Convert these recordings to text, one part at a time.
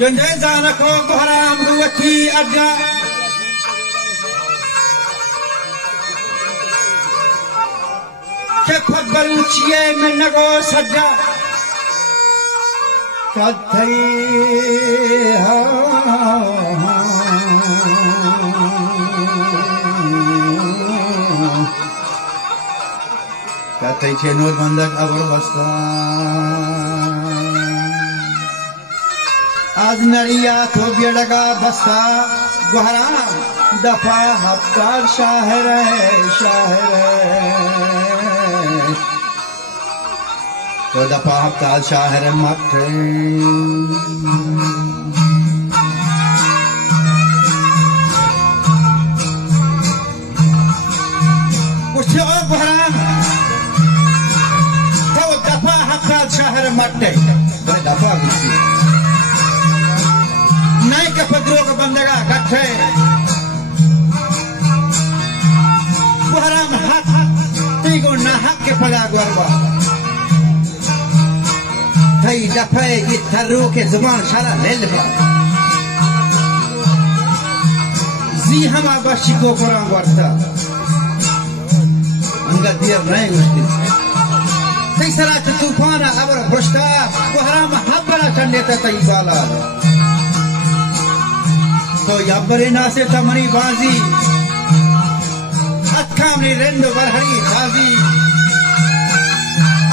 गंजे जानको कोहराम रुवती अड्डा के फबलुचिए में नगो सड्डा कथई कथई छे नोर बंदक अबर बस्ता आज नरिया तो बेड़गा बस्ता गुहरा दफा हफ्तार शाहर तो दफा हफ्तार शाहर मत उठे ओ गुहरा तो दफा हफ्तार शाहर मत दफा गुस्सी नहीं के पदरों का बंदेगा गठे बुहराम हक तीगो ना हक के पगा गुरबा थई दफे ये थर्रो के जुबान शाला लेलबा जी हम आबाशी को कुरान वर्ता अंगा दिया नहीं उसकी थई सरा तूफान अबर भ्रष्टा बुहराम हबरा चंडे तई बाला तो याबरे नासे तमनी बाजी अक्कामनी रंग बरहरी बाजी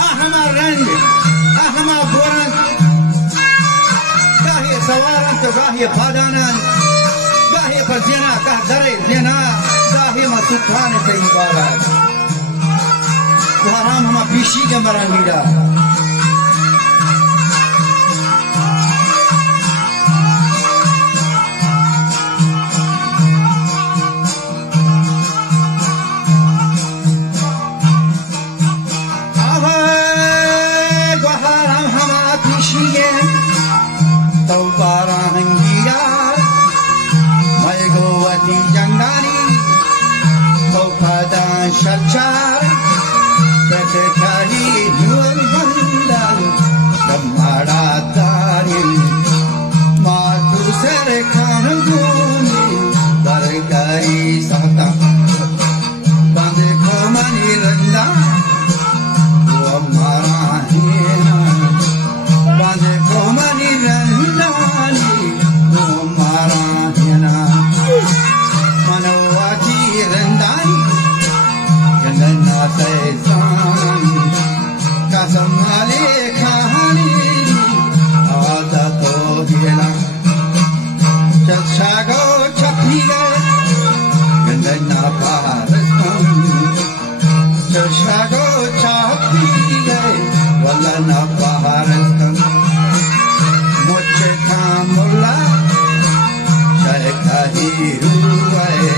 आहमा रंग आहमा बोरंग गाहे सवारंग तो गाहे बादानंग गाहे पर जेना गाह दरे जेना गाहे मा सुखाने सही बाला कुहराम हमा पीशी के मरांगीड़ा Shachar, Takari, Dual Bandal, Damara Tarin, Matu Serekan Guni, Dargari Sata, Bande Komani Randa, Wamara Hina, Bande Komani Randani, Wamara Hina, Manawati Randani. Sezan kasam ale khani aada to dila chachago chaphiga gandana parasam chachago chaphiga walana parasam moche kamulla shaykhari ruwae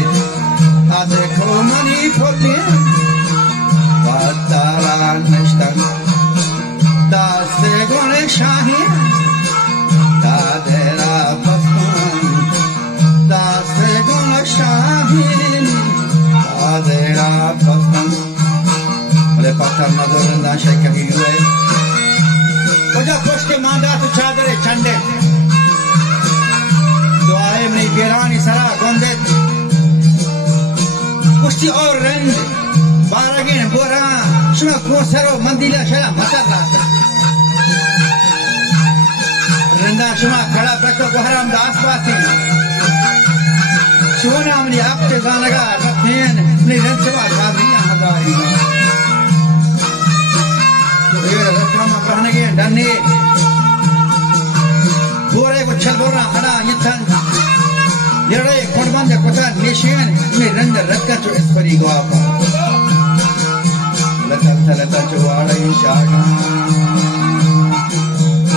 ade komani phole Tara nishtan da segone shahin da dera pasman da segone shahin da dera pasman ale pathar madoranda shekhi hue oja poshte mandat chadare chande duae meni gerani sara gondet kushti aur rand बारगीन बोरा शुमा कोसरो मंदिला शया मसरला रंदा शुमा खड़ा बच्चो कोहराम दास पाती शुना money आपके जानगा रखेन ने रंचवा गादियां हजारी तो ये रस्म कहने के डरने बोरे को छलबोरा खड़ा यथन येरे कोणबंद कोता निशियन में रंग रक्का जो इस परी गोपा लता चुवाड़ी शाखा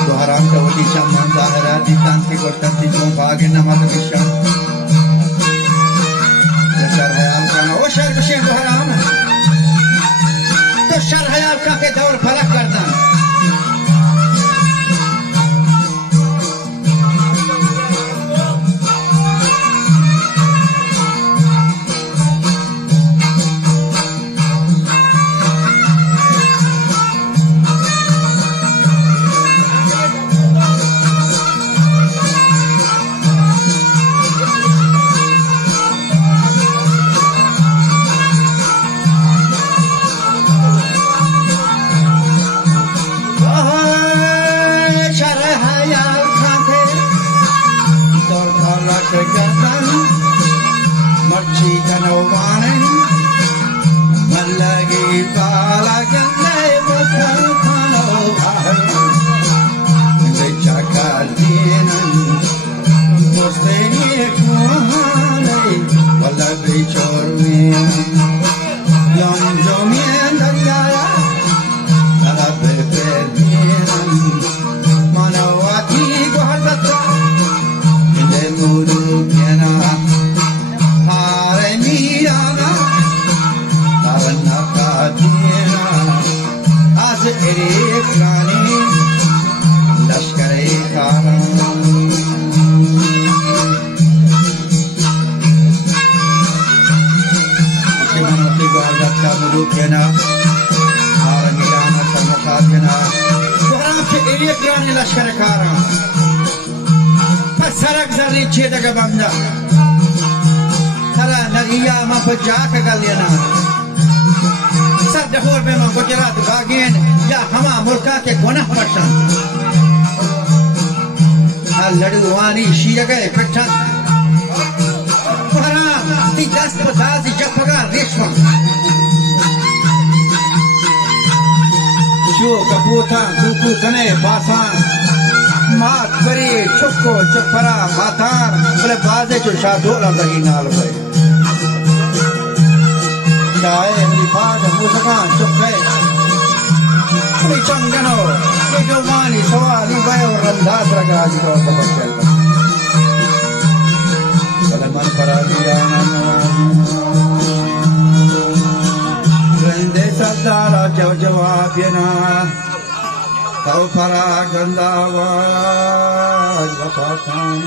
दोहराम कवटी चमन जाहरा दितांति कोटंति जो भागे नमक विषम शर हयाल का ओ शर विषय दोहराम तो शर हयाल का के दौर फलक करता लश्कर खारा Pasarak zari cheda ka banda Thara nariya ma pajak galyana Sab dahor mein ma Gujarat bagin ya hama mulka ke gunah pashan Al ladwani shiya gaye pathan Haram ti dast batazi japaga reshma Shu kaputa kuku kane basan मात बरी चुपको चुपरा मातार बोले बाजे जो शादोला लगी नाल भाई चाहे निफाद मुसकान चुप गए कोई चंगनो ये जो वानी सवाली गए और रंधास रखा जी का तपस्या बोले मन परा दिया रंदे सदारा जव जवाब ये ना Kau para gandawaj bapatan